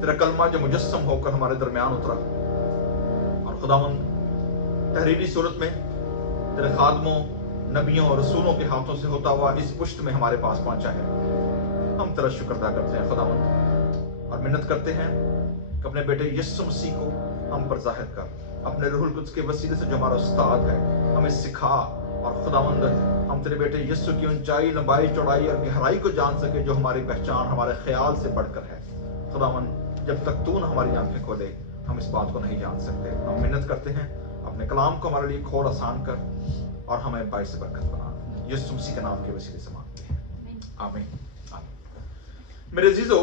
तेरा कलमा जो मुजस्सम होकर हमारे दरमियान उतरा, और खुदावन तहरीरी सूरत में तेरे खादमों, नबियों और रसूलों के हाथों से होता हुआ इस पुश्त में हमारे पास पहुंचा है। हम तेरा शुक्र अदा करते हैं खुदावन, और मिन्नत करते हैं कि अपने बेटे यीशु मसीह को हम पर जाहिर कर, अपने रूहुल कुद्स के वसीले से जो हमारा उस्ताद है हमें सिखा, और खुदावंद हम तेरे बेटे यीशु की ऊंचाई, लंबाई, चौड़ाई और गहराई को जान सके जो हमारी पहचान हमारे ख्याल से बढ़कर है। खुदावंद जब तक तू न हमारी आंखें खोले हम इस बात को नहीं जान सकते। हम मिन्नत करते हैं अपने कलाम को हमारे लिए खोल आसान कर और हमें बाइस से बरकत बना। यीशु मसीह के नाम के वसीले से मांगते हैं, आमीन। मेरे अजीजों,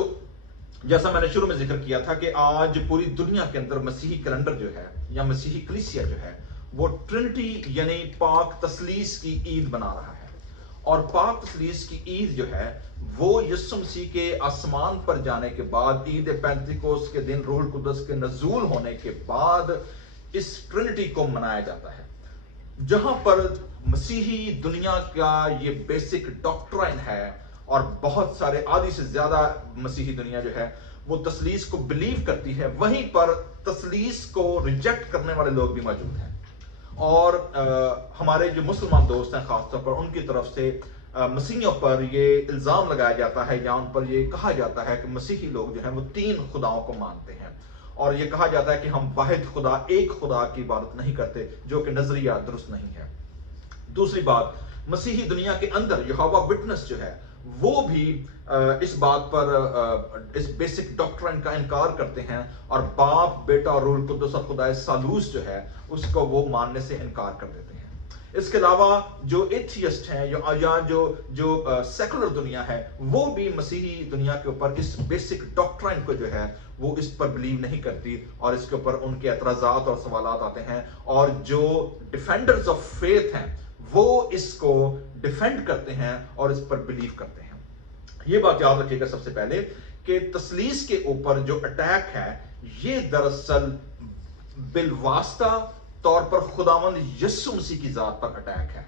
जैसा मैंने शुरू में जिक्र किया था कि आज पूरी दुनिया के अंदर मसीही कैलेंडर जो है या मसीही कलीसिया जो है वो ट्रिनिटी यानी पाक तसलीस की ईद मना रहा है। और पाक तसलीस की ईद जो है वो यीशु मसीह के आसमान पर जाने के बाद, ईद पेंतिकोस के दिन रूहुल कुद्दस के नज़ूल होने के बाद इस ट्रिनिटी को मनाया जाता है, जहां पर मसीही दुनिया का ये बेसिक डॉक्ट्राइन है। और बहुत सारे, आधी से ज्यादा मसीही दुनिया जो है वो तसलीस को बिलीव करती है, वहीं पर तसलीस को रिजेक्ट करने वाले लोग भी मौजूद हैं। और हमारे जो मुसलमान दोस्त हैं खासतौर पर, उनकी तरफ से मसीहियों पर ये इल्ज़ाम लगाया जाता है या उन पर ये कहा जाता है कि मसीही लोग जो हैं वो 3 खुदाओं को मानते हैं, और ये कहा जाता है कि हम वाहिद खुदा, एक खुदा की इबादत नहीं करते, जो कि नजरिया दुरुस्त नहीं है। दूसरी बात, मसीही दुनिया के अंदर यहोवा विटनेस जो है वो भी इस बात पर, इस बेसिक डॉक्ट्राइन का इनकार करते हैं, और बाप, बेटा और रूहुल कुद्दस और खुदाए सालूस जो है उसको वो मानने से इनकार कर देते हैं। इसके अलावा जो एथियस्ट हैं या जो सेकुलर दुनिया है वो भी मसीही दुनिया के ऊपर इस बेसिक डॉक्ट्राइन को जो है वो इस पर बिलीव नहीं करती, और इसके ऊपर उनके एतराजात और सवालात आते हैं। और जो डिफेंडर्स ऑफ फेथ हैं वो इसको डिफेंड करते हैं और इस पर बिलीव करते हैं। ये बात याद रखिएगा सबसे पहले कि तसलीस के ऊपर जो अटैक है ये दरअसल बिलवास्ता तौर पर खुदावंद यीशु मसीह की जात पर अटैक है।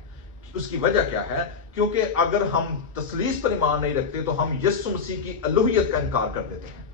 उसकी वजह क्या है? क्योंकि अगर हम तसलीस पर ईमान नहीं रखते तो हम यीशु मसीह की अलूहियत का इनकार कर देते हैं,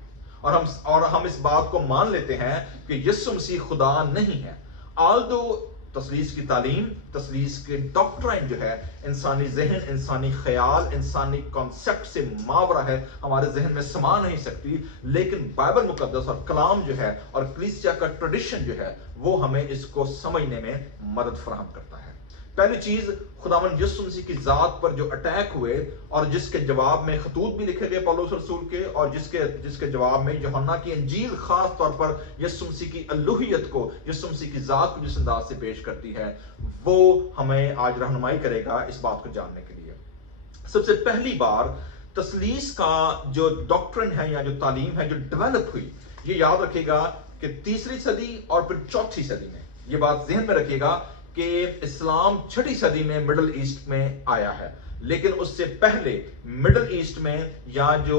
और हम इस बात को मान लेते हैं कि यीशु मसीह खुदा नहीं है। आल्दो तसलीस की तालीम, तसलीस के डॉक्ट्राइन जो है इंसानी जहन, इंसानी ख्याल, इंसानी कॉन्सेप्ट से मावरा है, हमारे जहन में समा नहीं सकती, लेकिन बाइबल मुकद्दस और कलाम जो है और कलीसिया का ट्रेडिशन जो है वो हमें इसको समझने में मदद फराहम करता है। पहली चीज, खुदावंद यीशु मसीह की जात पर जो अटैक हुए और जिसके जवाब में खतूत भी लिखे गए पौलुस रसूल के, और जिसके जवाब में यूहन्ना की इंजील खास तौर पर यीशु मसीह की अलूहियत को, यीशु मसीह की जात को जिस अंदाज से पेश करती है, वो हमें आज रहनुमाई करेगा इस बात को जानने के लिए। सबसे पहली बार तसलीस का जो डॉक्ट्रिन है या जो तालीम है जो डेवलप हुई, ये याद रखिएगा कि 3री सदी और फिर 4थी सदी में, ये बात जहन में रखिएगा कि इस्लाम 6ठी सदी में मिडल ईस्ट में आया है, लेकिन उससे पहले मिडल ईस्ट में या जो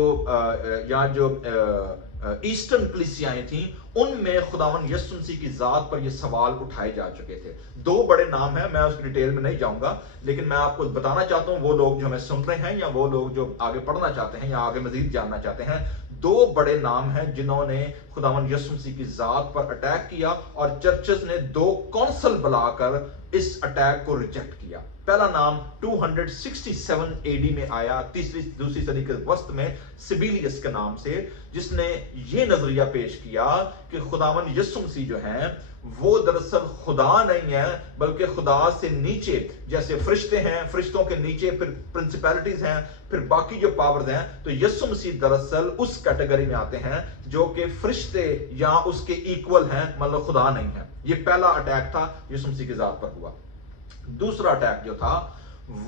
ईस्टर्न कलीसियाएं थी उनमें खुदावंद यीशु मसीह की जात पर ये सवाल उठाए जा चुके थे। 2 बड़े नाम हैं, मैं उसकी डिटेल में नहीं जाऊंगा, लेकिन मैं आपको बताना चाहता हूं, वो लोग जो हमें सुन रहे हैं या वो लोग जो आगे पढ़ना चाहते हैं या आगे मजीद जानना चाहते हैं, 2 बड़े नाम हैं जिन्होंने खुदावंद यीशु मसीह की जात पर अटैक किया, और चर्चेस ने 2 कौंसल बुलाकर इस अटैक को रिजेक्ट किया। पहला नाम 267 एडी में आया, दूसरी सदी के वस्त में, सिबिलियस के नाम से, जिसने ये नजरिया पेश किया कि खुदावंद यीशु मसीह जो हैं वो दरअसल खुदा नहीं है, बल्कि खुदा से नीचे, जैसे फरिश्ते हैं, फरिश्तों के नीचे फिर प्रिंसिपैलिटीज हैं, फिर बाकी जो पावर्स हैं, तो यीशु मसीह दरअसल उस कैटेगरी में आते हैं जो कि फरिश्ते या उसके इक्वल हैं, मतलब खुदा नहीं है। ये पहला अटैक था यीशु मसीह की जात पर हुआ। दूसरा अटैक जो था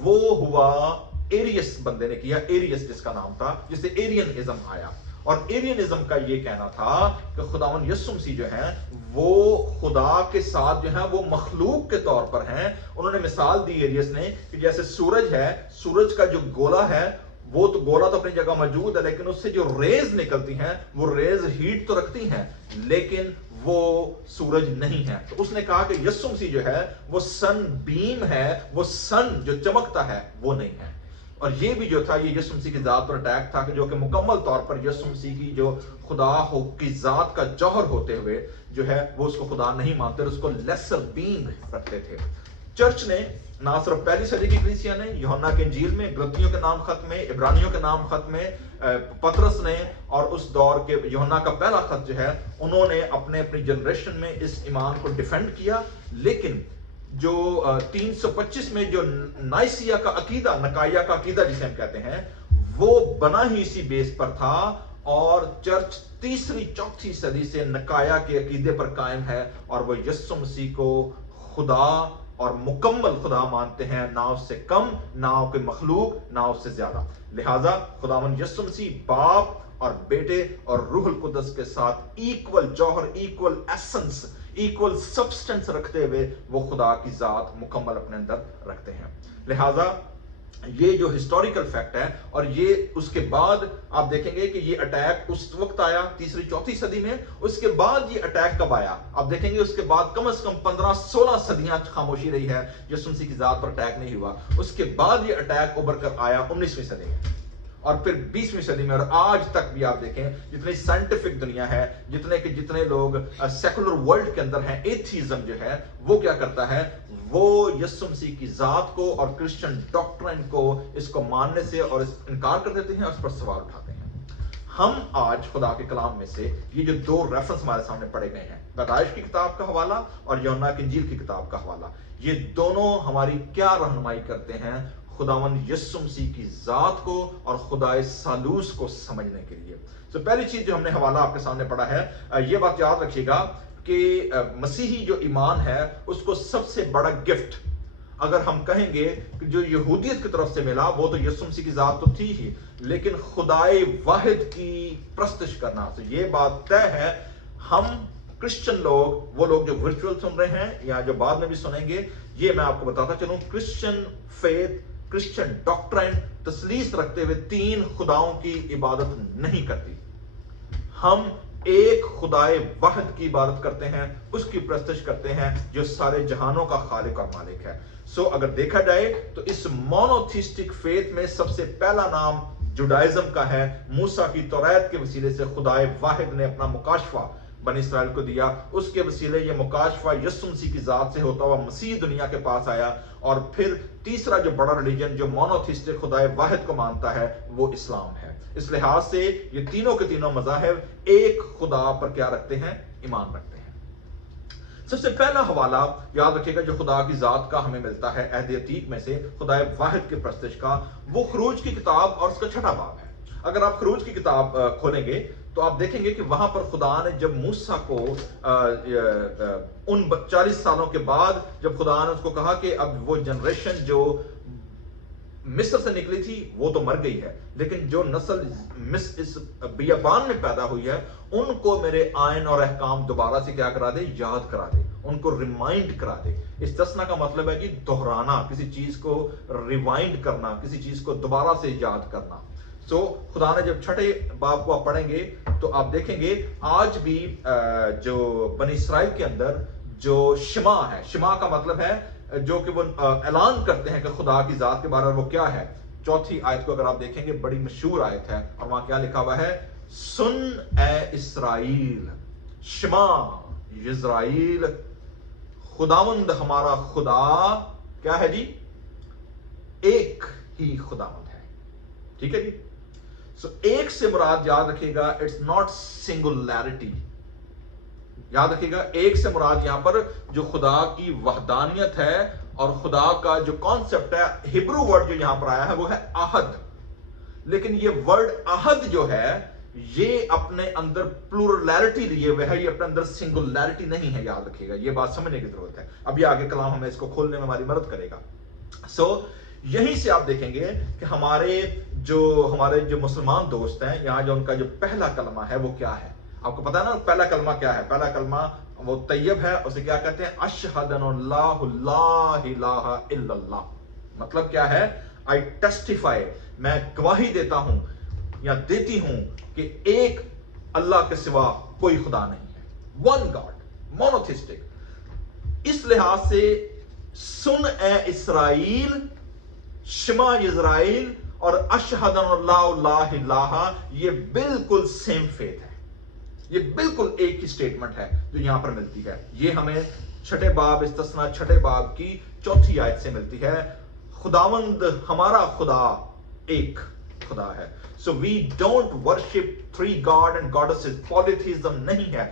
वो हुआ एरियस बंदे ने किया, एरियस जिसका नाम था, जिससे एरियनिज्म आया। और एरियनिज्म का ये कहना था कि खुदावंद यीशु मसीह जो हैं वो खुदा के साथ जो है वो मखलूक के तौर पर हैं। उन्होंने मिसाल दी एरियस ने कि जैसे सूरज है, सूरज का जो गोला है वो तो गोला तो अपनी जगह मौजूद है, लेकिन उससे जो रेज निकलती हैं वो रेज हीट तो रखती हैं, लेकिन वो सूरज नहीं है। तो उसने कहा कि यीशु मसीह जो है वो सन बीम है, वो सन जो चमकता है वो नहीं है। اور یہ بھی جو تھا یہ یسوع مسیح کی ذات پر اٹیک تھا کہ جو کہ مکمل طور پر یسوع مسیح کی جو خدا ہو کی ذات کا جوہر ہوتے ہوئے جو ہے وہ اس کو خدا نہیں مانتے اور اس کو لیسر بینگ رکھتے تھے. چرچ نے نہ صرف پہلی صدی کی کلیسیا نے یوحنا کے انجیل میں غلطیوں کے نام خط میں عبرانیوں کے نام خط میں پطرس نے اور اس دور کے یوحنا کا پہلا خط جو ہے انہوں نے اپنی جنریشن میں اس ایمان کو ڈیفینڈ کیا. لیکن جو 325 میں جو نائسیا کا عقیدہ نکایا کا عقیدہ جسے ہم کہتے ہیں وہ بنا ہی اسی بیس پر تھا اور چرچ تیسری چوتھی صدی سے نکایا کے عقیدے پر قائم ہے اور وہ یسوع مسیح کو خدا اور مکمل خدا مانتے ہیں, نہ اس سے کم نہ کوئی مخلوق نہ اس سے زیادہ. لہٰذا خداوند یسوع مسیح باپ اور بیٹے اور روح القدس کے ساتھ ایکول جوہر ایکول ایسنس ایکول سبسٹنس رکھتے ہوئے وہ خدا کی ذات مکمل اپنے اندر رکھتے ہیں. لہٰذا یہ جو ہسٹوریکل فیکٹ ہے اور یہ اس کے بعد آپ دیکھیں گے کہ یہ اٹیک اس وقت آیا تیسری چوتھی صدی میں. اس کے بعد یہ اٹیک کب آیا آپ دیکھیں گے اس کے بعد کم از کم 15-16 صدیاں خاموشی رہی ہے یسوع مسیح کی ذات پر اٹیک نہیں ہوا. اس کے بعد یہ اٹیک ابھر کر آیا 19ویں صدی میں اور پھر 20ویں صدی میں اور آج تک بھی آپ دیکھیں جتنی سائنٹیفک دنیا ہے جتنے لوگ سیکولر ورلڈ کے اندر ہیں ایتھیزم جو ہے وہ کیا کرتا ہے وہ یسوع مسیح کی ذات کو اور کرسچن ڈاکٹرن کو اس کو ماننے سے اور انکار کر دیتے ہیں اور اس پر سوال اٹھاتے ہیں. ہم آج خدا کے کلام میں سے یہ جو دو ریفرنس ہمارے سامنے پڑے گئے ہیں پیدائش کی کتاب کا حوالہ اور یوحنا کی انجیل کی کتاب کا حوالہ یہ دونوں ہماری کیا رہنمائی کرتے ہیں خداوند یسوع مسیح کی ذات کو اور خدائے ثالوث کو سمجھنے کے لیے. تو پہلی چیز جو ہم نے حوالہ آپ کے سامنے پڑھا ہے یہ بات یاد رکھیے گا کہ مسیحی جو ایمان ہے اس کو سب سے بڑا گفٹ اگر ہم کہیں گے کہ جو یہودیت کی طرف سے ملا وہ تو یسوع مسیح کی ذات تو تھی ہی لیکن خدائے واحد کی پرستش کرنا. تو یہ بات طے ہے ہم کرسچن لوگ وہ لوگ جو ورچوئل سن رہے ہیں یا جو بعد میں بھی سنیں گے یہ میں آپ کو بتاتا چلوں کرسچن فیتھ کرسچن ڈاکٹرائن تثلیث رکھتے ہوئے تین خداؤں کی عبادت نہیں کرتی. ہم ایک خدائے واحد کی عبادت کرتے ہیں اس کی پرستش کرتے ہیں جو سارے جہانوں کا خالق اور مالک ہے. سو اگر دیکھا جائے تو اس مونوتھیسٹک فیتھ میں سب سے پہلا نام جوڈائزم کا ہے. موسیٰ کی توریت کے وسیلے سے خدائے واحد نے اپنا مکاشفہ بنی اسرائیل کو دیا. اس کے وسیلے یہ مکاشفہ یسوع مسیح کی ذات سے ہوتا ہوا مسیح دنیا کے پاس آیا. اور پھر تیسرا جو بڑا ریلیجن جو مونوتھیسٹک خدائے واحد کو مانتا ہے وہ اسلام ہے. اس لحاظ سے یہ تینوں کے تینوں مذاہب ایک خدا پر کیا رکھتے ہیں ایمان رکھتے ہیں. سب سے پہلا حوالہ یاد رکھیے گا جو خدا کی ذات کا ہمیں ملتا ہے عہد عتیق میں سے خدائے واحد کی پرستش کا وہ خروج کی کتاب اور اس کا 6واں باب ہے. اگر آپ خروج کی کتاب کھولیں گے تو آپ دیکھیں گے کہ وہاں پر خدا نے جب موسیٰ کو ان 40 سالوں کے بعد جب خدا نے اس کو کہا کہ اب وہ جنریشن جو مصر سے نکلی تھی وہ تو مر گئی ہے لیکن جو نسل اس بیابان میں پیدا ہوئی ہے ان کو میرے آئین اور احکام دوبارہ سے کیا کرا دے یاد کرا دے ان کو ریمائنڈ کرا دے. استثنا کا مطلب ہے کہ دہرانا کسی چیز کو ریوائنڈ کرنا کسی چیز کو دوبارہ سے یاد کرنا. سو خدا نے جب 6 باب کو آپ پڑھیں گے تو آپ دیکھیں گے آج بھی جو بنی اسرائیل کے اندر جو شما ہے شما کا مطلب ہے جو کہ وہ اعلان کرتے ہیں کہ خدا کی ذات کے بارے میں وہ کیا ہے. 4 آیت کو اگر آپ دیکھیں گے بڑی مشہور آیت ہے اور وہاں کیا لکھا ہوا ہے سن اے اسرائیل شما اسرائیل خداوند ہمارا خدا کیا ہے جی ایک ہی خداوند ہے. ٹھیک ہے جی. سو ایک سے مراد یاد رکھیے گا اٹس ناٹ سنگولیرٹی. یاد رکھیے گا ایک سے مراد یہاں پر جو خدا کی وحدانیت ہے اور خدا کا جو کانسیپٹ ہے ہبرو ورڈ جو یہاں پر آیا ہے وہ ہے احد. لیکن یہ ورڈ احد جو ہے یہ اپنے اندر پلورلیرٹی لیے ہوئے ہے یہ اپنے اندر سنگولیرٹی نہیں ہے. یاد رکھیے گا یہ بات سمجھنے کی ضرورت ہے. ابھی آگے کلام ہمیں اس کو کھولنے میں ہماری مدد کرے گا. سو یہیں سے آپ دیکھیں گے کہ ہمارے جو مسلمان دوست ہیں یہاں جو ان کا جو پہلا کلمہ ہے وہ کیا ہے. آپ کو پتا ہے نا پہلا کلمہ کیا ہے. پہلا کلمہ وہ طیب ہے اسے کیا کہتے ہیں اشہد ان لا الہ الا اللہ. مطلب کیا ہے I testify میں گواہی دیتا ہوں یا دیتی ہوں کہ ایک اللہ کے سوا کوئی خدا نہیں ہے. One God monotheistic. اس لحاظ سے سن اے اسرائیل شما اسرائیل اور اشہد ان لا الہ الا اللہ یہ بالکل سیم فیتھ ہے، یہ بالکل ایک ہی سٹیٹمنٹ ہے جو یہاں پر ملتی ہے. یہ ہمیں چھٹے باب استثنا چھٹے باب کی 4 آیت سے ملتی ہے. خداوند ہمارا خدا ایک خدا ہے. So we don't worship 3 God and goddesses. polytheism نہیں ہے.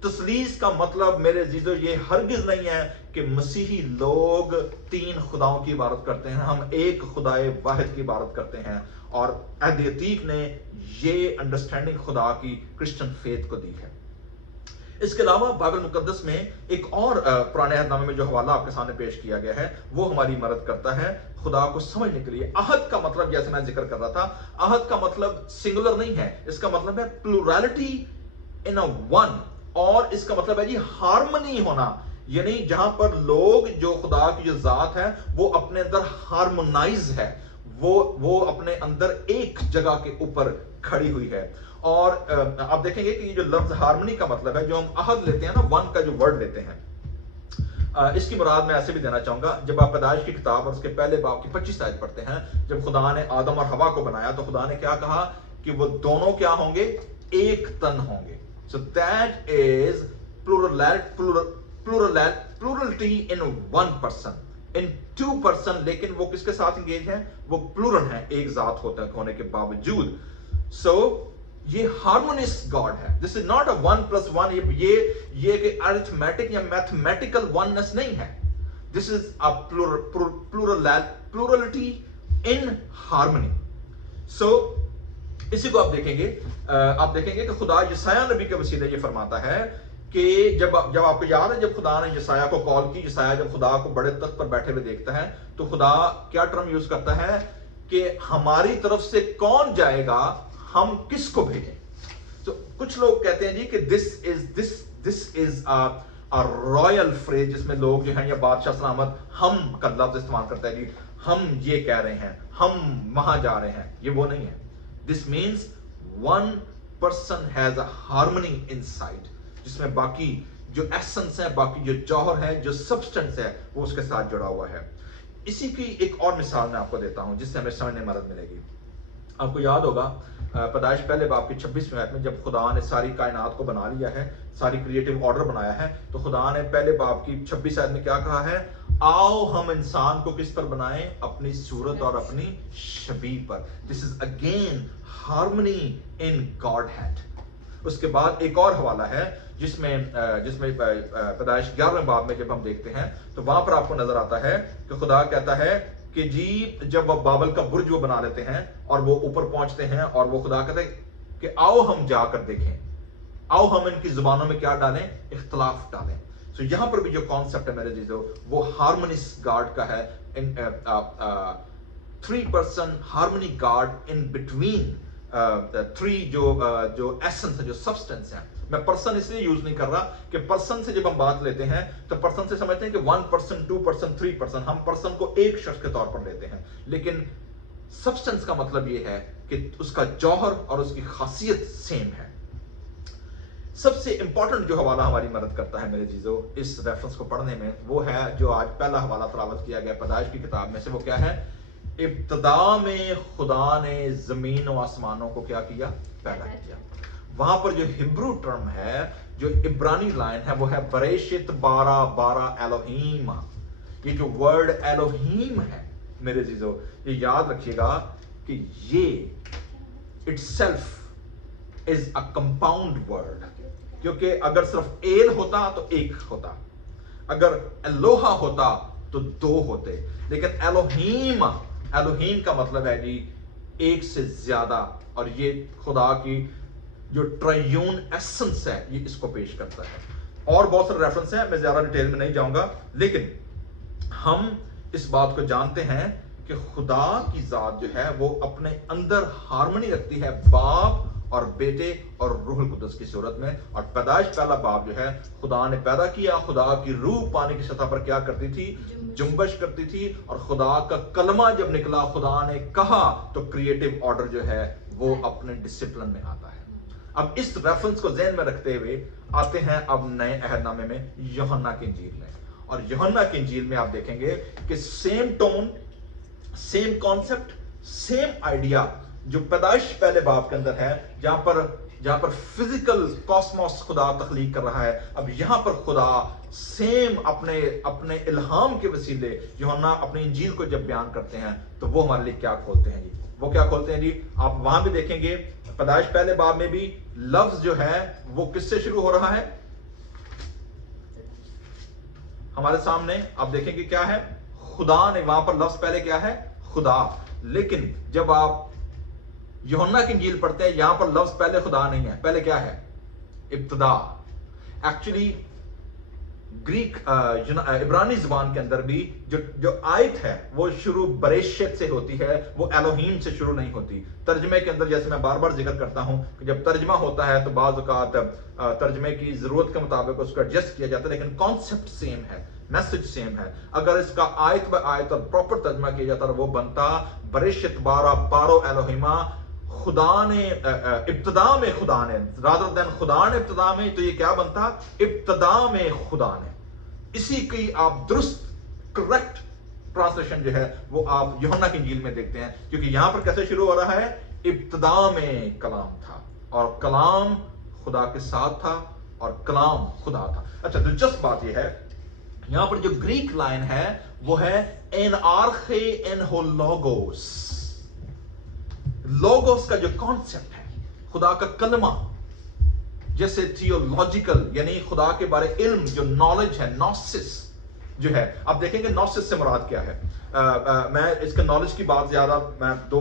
تثلیث کا مطلب میرے عزیزو یہ ہرگز نہیں ہے کہ مسیحی لوگ 3 خداؤں کی عبادت کرتے ہیں. ہم ایک خدائے واحد کی عبادت کرتے ہیں، اور عہد عتیق نے یہ انڈرسٹینڈنگ خدا کی کرسچن فیتھ کو دی ہے. اس کے علاوہ بائبل مقدس میں ایک اور پرانے عہد نامے میں جو حوالہ آپ کے سامنے پیش کیا گیا ہے وہ ہماری مدد کرتا ہے خدا کو سمجھنے کے لیے. عہد کا مطلب جیسے میں ذکر کر رہا تھا، عہد کا مطلب سنگولر نہیں ہے، اس کا مطلب ہے پلورالٹی ان اے ون، اور اس کا مطلب ہے جی ہارمنی ہونا، یعنی جہاں پر لوگ جو خدا کی جو ذات ہے وہ اپنے اندر ہارمونائز ہے، وہ اپنے اندر ایک جگہ کے اوپر کھڑی ہوئی ہے. اور آپ دیکھیں گے کہ یہ جو لفظ ہارمنی کا مطلب ہے، جو ہم عہد لیتے ہیں نا، ون کا جو ورڈ لیتے ہیں، اس کی مراد میں ایسے بھی دینا چاہوں گا. جب آپ پیدائش کی کتاب اور اس کے پہلے باب کی 25 آیت پڑھتے ہیں، جب خدا نے آدم اور حوا کو بنایا تو خدا نے کیا کہا کہ وہ دونوں کیا ہوں گے؟ ایک تن ہوں گے. So that is plurality in one person, in 2 person، لیکن وہ کس کے ساتھ انگیج ہیں؟ وہ پلورل ہیں، ایک ذات ہونے کے باوجود. So یہ ہارمونیس گاڈ ہے. دس از ناٹ اے 1+1، یہ کہ ارتھمیٹک یا میتھمیٹیکل وننس نہیں ہے. دس از اے پلورلٹی ان ہارمنی. سو اسی کو آپ دیکھیں گے کہ خدا یسایہ نبی کے وسیلے یہ فرماتا ہے کہ جب آپ کو یاد ہے جب خدا نے یسایہ کو کال کی، یسایہ جب خدا کو بڑے تخت پر بیٹھے ہوئے دیکھتا ہے تو خدا کیا ٹرم یوز کرتا ہے کہ ہماری طرف سے کون جائے گا، ہم کس کو بھیجیں. تو کچھ لوگ کہتے ہیں جی کہ دس از رائل فریز، جس میں لوگ جو ہیں یا بادشاہ سلامت ہم کا لفظ استعمال کرتا ہے جی، ہم یہ کہہ رہے ہیں، ہم وہاں جا رہے ہیں. یہ وہ نہیں ہے. This means one person has a harmony in side, جس میں باقی جو ایسنس ہے، باقی جو جوہر ہے، جو سبسٹنس ہے، وہ اس کے ساتھ جڑا ہوا ہے. اسی کی ایک اور مثال میں آپ کو دیتا ہوں جس سے ہمیں سمجھنے میں مدد ملے گی. آپ کو یاد ہوگا پیدائش پہلے باب کی 26ویں آیت میں جب خدا نے ساری کائنات کو بنا لیا ہے، ساری کریٹو آرڈر بنایا ہے، تو خدا نے پہلے باب کی 26 آیت میں کیا کہا ہے؟ آؤ ہم انسان کو کس پر بنائیں؟ اپنی صورت اور اپنی شبیہ پر. This is again harmony in Godhead. اس کے بعد ایک اور حوالہ ہے جس میں پیدائش 11ویں باب میں جب ہم دیکھتے ہیں تو وہاں پر آپ کو نظر آتا ہے کہ خدا کہتا ہے کہ جی جب بابل کا برج وہ بنا لیتے ہیں اور وہ اوپر پہنچتے ہیں، اور وہ خدا کہتے ہیں کہ آؤ ہم جا کر دیکھیں، آؤ ہم ان کی زبانوں میں کیا ڈالیں؟ اختلاف ڈالیں. سو یہاں پر بھی جو کانسیپٹ ہے میرے عزیزو وہ ہارمونیس گاڈ کا ہے. 3 person harmony God in between 3 جو ایسنس ہے، جو سبسٹنس ہے. میں پرسن اس لیے یوز نہیں کر رہا کہ پرسن سے جب ہم بات لیتے ہیں تو پرسن سے سمجھتے ہیں کہ 1 person 2 person 3 person، ہم پرسن کو ایک شخص کے طور پر لیتے ہیں، لیکن سبسٹنس کا مطلب یہ ہے کہ اس کا جوہر اور اس کی خاصیت سیم ہے. سب سے امپورٹنٹ جو حوالہ ہماری مدد کرتا ہے میرے عزیزو اس ریفرنس کو پڑھنے میں، وہ ہے جو آج پہلا حوالہ تلاوت کیا گیا پیدائش کی کتاب میں سے. وہ کیا ہے؟ ابتدا میں خدا نے زمین و آسمانوں کو کیا کیا؟ پیدا کیا. وہاں پر جو ہبرو ٹرم ہے، جو عبرانی لائن ہے، وہ ہے بریشت 12:12 ایلوہیم. یہ جو ورڈ ایلوہیم ہے میرے عزیزو، یہ یاد رکھیے گا کہ یہ itself is a compound word، کیونکہ اگر صرف ایل ہوتا تو ایک ہوتا، اگر الوہا ہوتا تو 2 ہوتے، لیکن ایلوہیم کا مطلب ہے جی ایک سے زیادہ، اور یہ خدا کی جو ٹرائیون ایسنس ہے یہ اس کو پیش کرتا ہے. اور بہت سارے ریفرنس ہیں، میں زیادہ ڈیٹیل میں نہیں جاؤں گا، لیکن ہم اس بات کو جانتے ہیں کہ خدا کی ذات جو ہے وہ اپنے اندر ہارمونی رکھتی ہے باپ اور بیٹے اور روح القدس کی صورت میں. اور پیدائش پہلا باب جو ہے خدا نے پیدا کیا، خدا کی روح پانی کی سطح پر کیا کرتی تھی؟ جنبش کرتی تھی، اور خدا کا کلمہ جب نکلا، خدا نے کہا، تو کریٹو آرڈر جو ہے وہ اپنے ڈسپلن میں آتا ہے. اب اس ریفرنس کو ذہن میں رکھتے ہوئے آتے ہیں اب نئے عہد نامے میں یوحنا کی انجیل میں. اور یوحنا کی انجیل میں آپ دیکھیں گے کہ same tone, same concept, same idea जो पैदाइश पहले बाब के अंदर है, जहां पर फिजिकल कॉस्मोस खुदा तख्लीक कर रहा है, अब यहां पर खुदा सेम अपने इल्हाम के वसीले यूहन्ना अपनी इंजील को जब बयान करते हैं तो वो हमारे लिए क्या खोलते हैं जी, वो क्या खोलते हैं जी। आप वहां भी देखेंगे पैदाइश पहले बाब में भी लफ्ज जो है वो किससे शुरू हो रहा है, हमारे सामने आप देखेंगे क्या है, खुदा ने, वहां पर लफ्ज पहले क्या है, खुदा। लेकिन जब आप यूहन्ना की इंजील पढ़ते हैं, यहां पर लफ्ज पहले खुदा नहीं है, पहले क्या है, इब्तिदा। एक्चुअली ग्रीक इब्रानी जुबान के अंदर भी जो आयत है वो शुरू बरेशत से होती है, वो एलोहीम से शुरू नहीं होती। तर्जमे के अंदर जैसे मैं बार बार जिक्र करता हूं कि जब तर्जमा होता है तो बाज़ औक़ात तर्जमे की जरूरत के मुताबिक उसको एडजस्ट किया जाता है, लेकिन कॉन्सेप्ट सेम है, मैसेज सेम है। अगर इसका आयत ब आयत और प्रॉपर तर्जमा किया जाता तो वो बनता बरेशत बारा बारो एलोहिमा, खुदा ने इब्तिदा में खुदा ने, रादर देन खुदा ने इब्तिदा में, तो ये क्या बनता, इब्तिदा में खुदा ने। इसी की आप दुरुस्त करेक्ट ट्रांसलेशन जो है वो आप यूहन्ना की इंजील में देखते हैं, क्योंकि यहां पर कैसे शुरू हो रहा है, इब्तिदा में कलाम था और कलाम खुदा के साथ था और कलाम खुदा था। अच्छा, दिलचस्प बात यह है, यहां पर जो ग्रीक लाइन है वो है एन आर्खे एन हो लोगोस। लोगोस का जो कॉन्सेप्ट है, खुदा का कलमा, जैसे थियोलॉजिकल यानी खुदा के बारे इल्म, जो नॉलेज है, नॉसिस जो है, आप देखेंगे नॉसिस से मुराद क्या है। मैं इसके नॉलेज की बात ज्यादा, मैं दो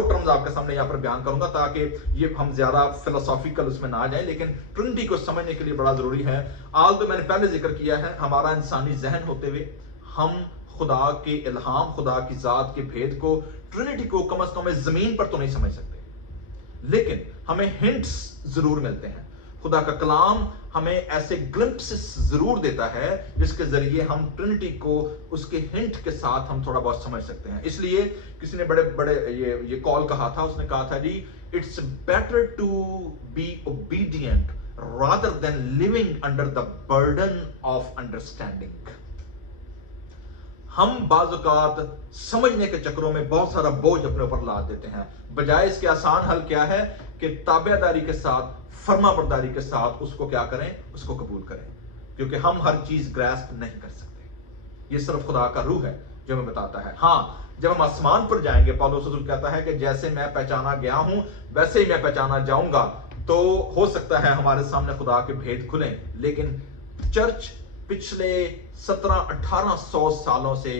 टर्म्स आपके सामने यहाँ पर बयान करूंगा ताकि ये हम ज्यादा फिलोसॉफिकल उसमें ना आ जाए, लेकिन ट्रिनिटी को समझने के लिए बड़ा जरूरी है। आज तो मैंने पहले जिक्र किया है, हमारा इंसानी जहन होते हुए हम खुदा के इल्हाम, खुदा की जात के भेद को, ट्रिनिटी को कम से कम जमीन पर तो नहीं समझ सकते, लेकिन हमें हिंट्स जरूर मिलते हैं। खुदा का कलाम हमें ऐसे ग्लिम्प्सेस जरूर देता है जिसके जरिए हम ट्रिनिटी को उसके हिंट के साथ हम थोड़ा बहुत समझ सकते हैं। इसलिए किसी ने बड़े ये कॉल कहा था, उसने कहा था जी, it's better to be obedient rather than living under the burden of understanding. हम बाज़ औक़ात समझने के चक्रों में बहुत सारा बोझ अपने ऊपर लाद देते हैं, बजाय इसके आसान हल क्या है कि ताबेदारी के साथ, फर्मा बरदारी के साथ उसको क्या करें, उसको कबूल करें, क्योंकि हम हर चीज ग्रैस्प नहीं कर सकते। ये सिर्फ खुदा का रूह है जो हमें बताता है। हाँ, जब हम आसमान पर जाएंगे, पौलुस रसूल कहता है कि जैसे मैं पहचाना गया हूं वैसे ही मैं पहचाना जाऊंगा, तो हो सकता है हमारे सामने खुदा के भेद खुलें। लेकिन चर्च पिछले 1700-1800 सालों से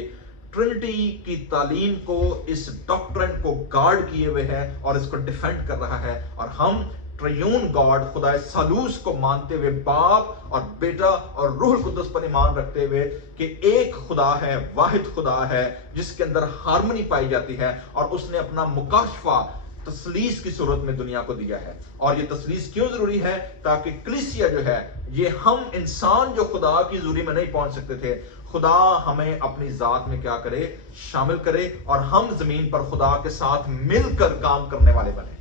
ट्रिनिटी की तालीम को, इस डॉक्ट्रिन को गार्ड किए हुए है और इसको डिफेंड कर रहा है, और हम ट्रियून गॉड खुदा सालूस को मानते हुए, बाप और बेटा और रूह कुद्दुस पर ईमान रखते हुए कि एक खुदा है, वाहिद खुदा है जिसके अंदर हार्मनी पाई जाती है, और उसने अपना मुकाशफा तस्लीस की सूरत में दुनिया को दिया है। और ये तस्लीस क्यों जरूरी है, ताकि कलीसिया जो है, ये हम इंसान जो खुदा की हजूरी में नहीं पहुंच सकते थे, खुदा हमें अपनी जात में क्या करे, शामिल करे, और हम जमीन पर खुदा के साथ मिलकर काम करने वाले बने।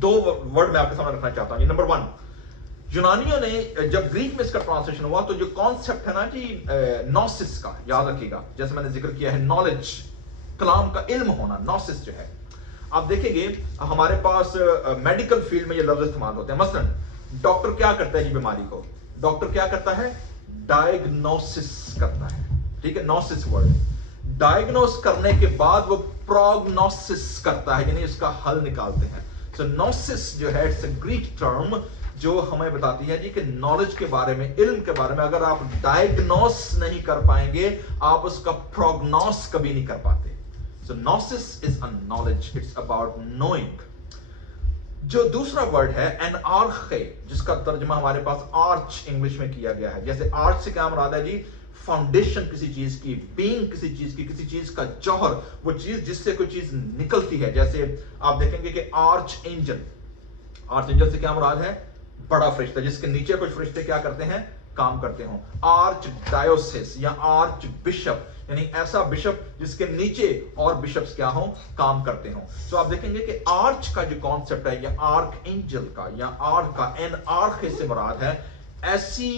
दो वर्ड मैं आपके सामने रखना चाहता हूं। नंबर 1, यूनानियों ने जब ग्रीक में इसका ट्रांसलेशन हुआ तो जो कॉन्सेप्ट है ना जी नॉसिस का, याद रखिएगा, जैसे मैंने जिक्र किया है नॉलेज, कलाम का इल्म होना, नॉसिस जो है, आप देखेंगे हमारे पास मेडिकल फील्ड में ये लफ्ज इस्तेमाल होते हैं। मसलन डॉक्टर क्या करता है जी, बीमारी को डॉक्टर क्या करता है, डायग्नोसिस करता है, ठीक है, नॉसिस वर्ड। डायग्नोस करने के बाद वो प्रोग्नोसिस करता है, यानी उसका हल निकालते हैं। सो नॉसिस जो है, इट्स अ ग्रीक टर्म जो हमें बताती है जी कि नॉलेज के बारे में, इल्म के बारे में अगर आप डायग्नोस नहीं कर पाएंगे, आप उसका प्रोग्नोस कभी नहीं कर पाते। So gnosis is a knowledge, it's about knowing. जो दूसरा वर्ड है एनआर्खे, जिसका तर्जुमा हमारे पास आर्च इंग्लिश में किया गया है। जैसे आर्च से क्या मुराद है जी, फाउंडेशन किसी चीज की, बीइंग किसी चीज की, किसी चीज का जौहर, वो चीज जिससे कोई चीज निकलती है। जैसे आप देखेंगे कि आर्च एंजल, आर्च एंजल से क्या मुराद है, बड़ा फरिश्ता, जिसके नीचे कुछ फरिश्ते क्या करते हैं, काम करते हो। आर्च डायोसिस या आर्च बिशप, यानी ऐसा बिशप जिसके नीचे और बिशप्स क्या हो, काम करते हो। तो आप देखेंगे कि आर्च का जो कॉन्सेप्ट है, या आर्क एंजल का या आर्क का, एन आर्क से मुराद है ऐसी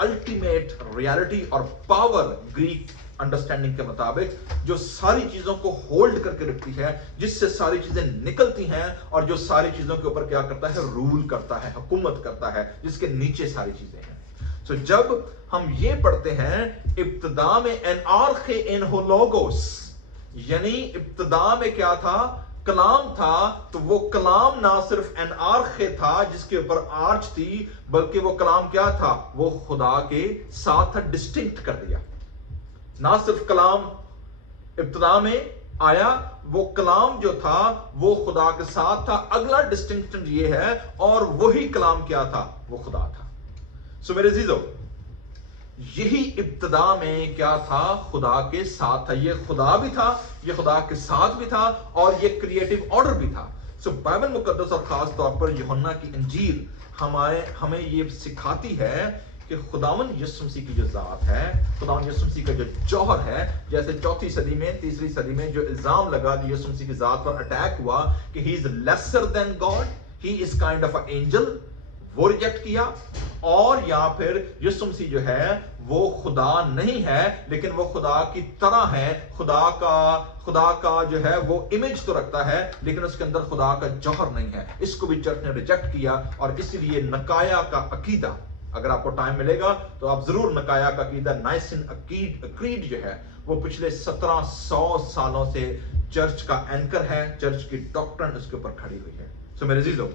अल्टीमेट रियलिटी और पावर ग्रीक अंडरस्टैंडिंग के मुताबिक, जो सारी चीजों को होल्ड करके रखती है, जिससे सारी चीजें निकलती हैं और जो सारी चीजों के ऊपर क्या करता है, रूल करता है, हुकूमत करता है, जिसके नीचे सारी चीजें हैं। तो जब हम ये पढ़ते हैं इब्तिदा में एनआर्खे इन हो लोगोस, यानी इब्तिदा में क्या था, कलाम था, तो वो कलाम ना सिर्फ एनआर्खे था जिसके ऊपर आर्च थी, बल्कि वो कलाम क्या था, वो खुदा के साथ था, डिस्टिंक्ट कर दिया। ना सिर्फ कलाम इब्तिदा में आया, वो कलाम जो था वो खुदा के साथ था। अगला डिस्टिंक्शन ये है, और वही कलाम क्या था, वो खुदा था। सो मेरे अजीजों, यही इब्तिदा में क्या था, खुदा के साथ था। ये खुदा भी था, ये खुदा के साथ भी था, और ये क्रिएटिव ऑर्डर भी था। सो बाइबल मुकद्दस और खास तौर पर यूहन्ना की इंजील हमें ये सिखाती है कि खुदावन यीशु मसीह की जो जात है, खुदावन यीशु मसीह का जो जौहर है, जैसे चौथी सदी में, तीसरी सदी में जो इल्जाम लगा कि यीशु मसीह की जात पर अटैक हुआ कि he is lesser than God, he is kind of a angel, वो रिजेक्ट किया। और या फिर यीशु मसीह जो है वो खुदा नहीं है, लेकिन वो खुदा की तरह है। खुदा का जो है वो इमेज तो रखता है, लेकिन उसके अंदर खुदा का जौहर नहीं है। इसको भी चर्च ने रिजेक्ट किया, और इसलिए नकाया का अकीदा, अगर आपको टाइम मिलेगा तो आप जरूर नकाया का अकीदा, नाइसिन क्रीड जो है, वो पिछले 1700 सालों से चर्च का एंकर है, चर्च की डॉक्ट्रिन उसके ऊपर खड़ी हुई है। सो मेरे अजीजों,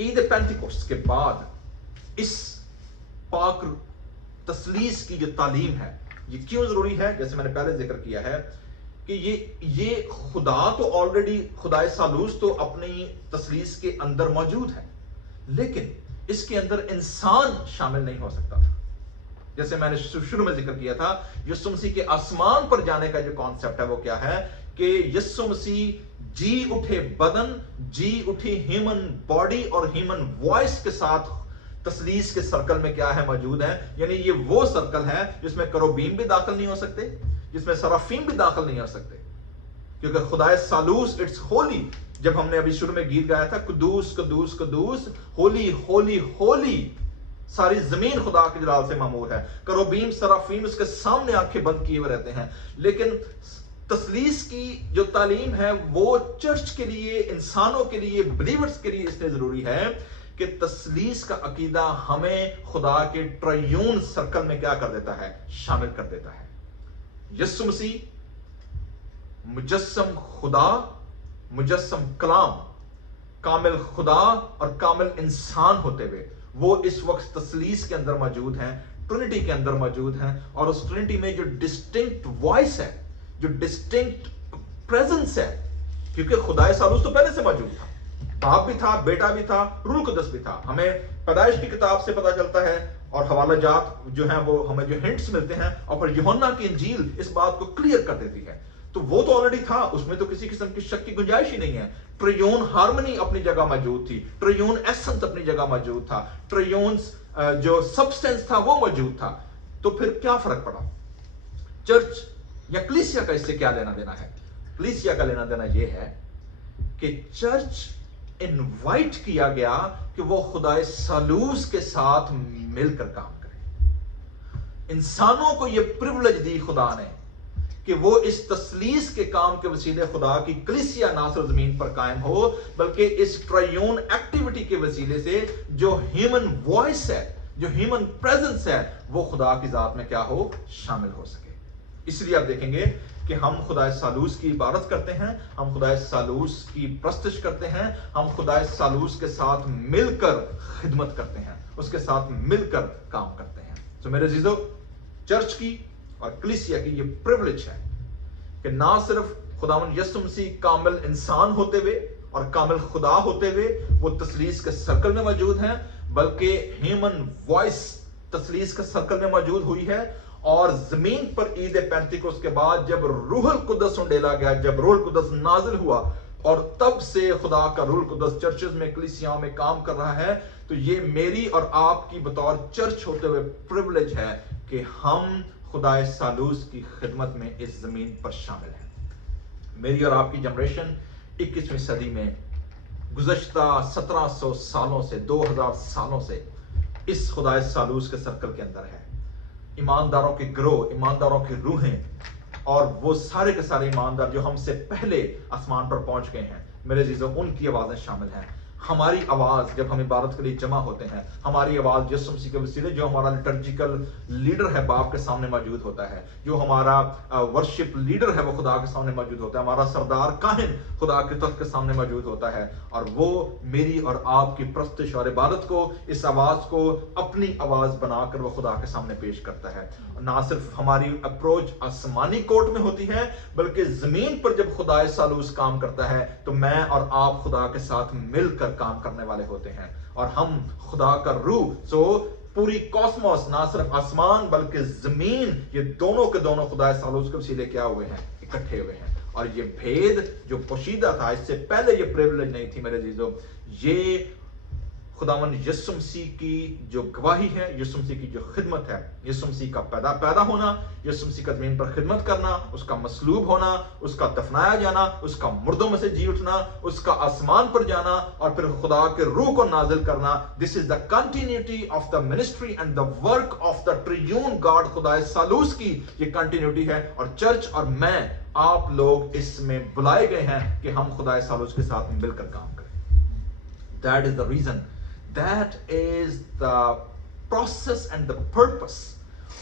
ईद पेंटिकोस्ट के बाद इस पाक तस्लीस की जो तालीम है, ये क्यों जरूरी है? जैसे मैंने पहले जिक्र किया है कि ये खुदा तो ऑलरेडी, खुदाए सालूस तो अपनी तस्लीस के अंदर मौजूद है, लेकिन इसके अंदर इंसान शामिल नहीं हो सकता था। जैसे मैंने शुरू में जिक्र किया था, यीशु मसीह के आसमान पर जाने का जो कॉन्सेप्ट है वो क्या है कि यीशु मसीह जी उठे बदन, जी उठी ह्यूमन बॉडी और ह्यूमन वॉइस के साथ तस्लीस के सर्कल में क्या है, मौजूद है। यानी ये वो सर्कल है जिसमें करोबीम भी दाखिल नहीं हो सकते, जिसमें सराफीम भी दाखिल नहीं हो सकते, क्योंकि खुदाए सालूस इट्स होली। जब हमने अभी शुरू में गीत गाया था, कुदूस कुदूस कुदूस, होली होली होली, सारी जमीन खुदा के जलाल से मामूर है। करोबीम सराफीम उसके सामने आंखें बंद किए हुए रहते हैं। लेकिन तस्लीस की जो तालीम है वो चर्च के लिए, इंसानों के लिए, बिलीवर्स के लिए इसलिए जरूरी है कि तस्लीस का अकीदा हमें खुदा के ट्रायून सर्कल में क्या कर देता है, शामिल कर देता है। यीशु मसीह मुजस्सम खुदा, मुजस्सम कलाम, कामिल खुदा और कामिल इंसान होते हुए वो इस वक्त तस्लीस के अंदर मौजूद हैं, ट्रिनिटी के अंदर मौजूद हैं। और उस ट्रिनिटी में जो डिस्टिंक्ट वॉइस है, जो डिस्टिंक्ट प्रेजेंस है, क्योंकि खुदाए सालूस तो पहले से मौजूद था, बाप भी था, बेटा भी था, रूह कुदस भी था। हमें पैदाइश की किताब से पता चलता है, और हवाला जात जो है वो हमें जो हिंट्स मिलते हैं, और फिर यूहन्ना की इंजील इस बात को क्लियर कर देती है। तो वो तो ऑलरेडी था, उसमें तो किसी किस्म की शक की गुंजाइश ही नहीं है। ट्रियोन हार्मनी अपनी जगह मौजूद थी, ट्रियोन एसेंस अपनी जगह मौजूद था, ट्रियोन जो सब्सटेंस था वो मौजूद था। तो फिर क्या फर्क पड़ा? चर्च या कलीसिया का इससे क्या लेना देना है? कलीसिया का लेना देना यह है कि चर्च इनवाइट किया गया कि वो खुदाए सालूस के साथ मिलकर काम करे। इंसानों को यह प्रिविलेज दी खुदा ने कि वो इस तस्लीस के काम के वसीले खुदा की कलीसिया ना सिर्फ जमीन पर कायम हो, बल्कि इस ट्रायून एक्टिविटी के वसीले से जो ह्यूमन वॉइस है, जो ह्यूमन प्रेजेंस है, वो खुदा की जात में क्या हो, शामिल हो सके। इसलिए आप देखेंगे कि हम खुदाए सालूस की इबादत करते हैं, हम खुदाए सालूस की प्रस्तुत करते हैं, हम खुदाए सालूस के साथ मिलकर खिदमत करते हैं, उसके साथ मिलकर काम करते हैं। तो मेरे अजीजों, चर्च की और कलीसिया की ये प्रिविलेज है कि ना सिर्फ खुदावंद यीशु मसीह कामिल इंसान होते हुए और कामिल खुदा होते हुए वो तस्लीस के सर्कल में मौजूद हैं, बल्कि ह्यूमन वॉइस तस्लीस के सर्कल में मौजूद हुई है। और जमीन पर ईद पेंतिकोस्त के बाद जब रूहुल कुदस उंडेला गया, जब रूहुल कुदस नाजिल हुआ, और तब से खुदा का रूहुल कुदस चर्चेस में, कलीसियाओं में काम कर रहा है। तो ये मेरी और आपकी बतौर चर्च होते हुए प्रिविलेज है कि हम खुदाए सालूस की खिदमत में इस जमीन पर शामिल हैं। मेरी और आपकी जनरेशन 21वीं सदी में गुज़श्ता 1700 सालों से, 2000 सालों से इस खुदाए सालूस के सर्कल के अंदर है। ایمانداروں کے گروہ، ایمانداروں کی روحیں اور وہ سارے کے سارے ایماندار جو ہم سے پہلے آسمان پر پہنچ گئے ہیں، میرے عزیزو، ان کی آوازیں شامل ہیں۔ ہماری آواز جب ہم عبادت کے لیے جمع ہوتے ہیں، ہماری آواز یسوع مسیح کے وسیلے، جو ہمارا لٹرجیکل لیڈر ہے باپ کے سامنے موجود ہوتا ہے، جو ہمارا ورشپ لیڈر ہے وہ خدا کے سامنے موجود ہوتا ہے، ہمارا سردار کاہن خدا کے تخت کے سامنے موجود ہوتا ہے، اور وہ میری اور آپ کی پرستش اور عبادت کو، اس آواز کو اپنی آواز بنا کر وہ خدا کے سامنے پیش کرتا ہے۔ نہ صرف ہماری اپروچ آسمانی کورٹ میں ہوتی ہے، بلکہ زمین پر جب خدا سالوس کام کرتا ہے تو میں اور آپ خدا کے ساتھ مل کر کام کرنے والے ہوتے ہیں، اور ہم خدا کا روح، پوری کاسموس، نہ صرف آسمان بلکہ زمین، یہ دونوں کے دونوں خدا سالوس کے وسیلے کیا ہوئے ہیں، اکٹھے ہوئے ہیں۔ اور یہ بھید جو پوشیدہ تھا، اس سے پہلے یہ پریویلیج نہیں تھی میرے عزیزو، یہ خداوند یسوع مسیح کی جو گواہی ہے، یسوع مسیح کی جو خدمت ہے، یسوع مسیح کا پیدا ہونا، یسوع مسیح کا زمین پر خدمت کرنا، اس کا مصلوب ہونا، اس کا دفنایا جانا، اس کا مردوں میں سے جی اٹھنا، اس کا آسمان پر جانا، اور پھر خدا کے روح کو نازل کرنا۔ This is the continuity of the ministry and the work of the triune God, خدا سالوس کی یہ کنٹینیوٹی ہے، اور چرچ اور میں، آپ لوگ اس میں بلائے گئے ہیں کہ ہم خدا سالوس کے ساتھ مل کر کام کریں۔ That is the reason. That is the process and the purpose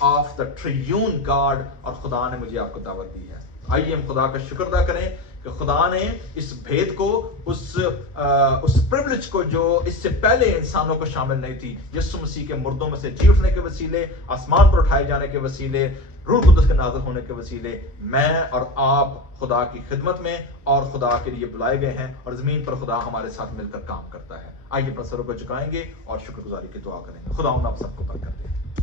of the triune God، اور خدا نے مجھے آپ کو دعوت دی ہے۔ آئیے ہم خدا کا شکر ادا کریں کہ خدا نے اس بھید کو، اس پریولیج کو جو اس سے پہلے انسانوں کو شامل نہیں تھی، یسوع مسیح کے مردوں میں سے جی اٹھنے کے وسیلے، آسمان پر اٹھائے جانے کے وسیلے، روح القدس کے نازل ہونے کے وسیلے، میں اور آپ خدا کی خدمت میں اور خدا کے لیے بلائے گئے ہیں، اور زمین پر خدا ہمارے ساتھ مل کر کام کرتا ہے۔ آئیے اپنے سروں کو جھکائیں گے اور شکر گزاری کی دعا کریں گے۔ خدا آپ سب کو برکت دے۔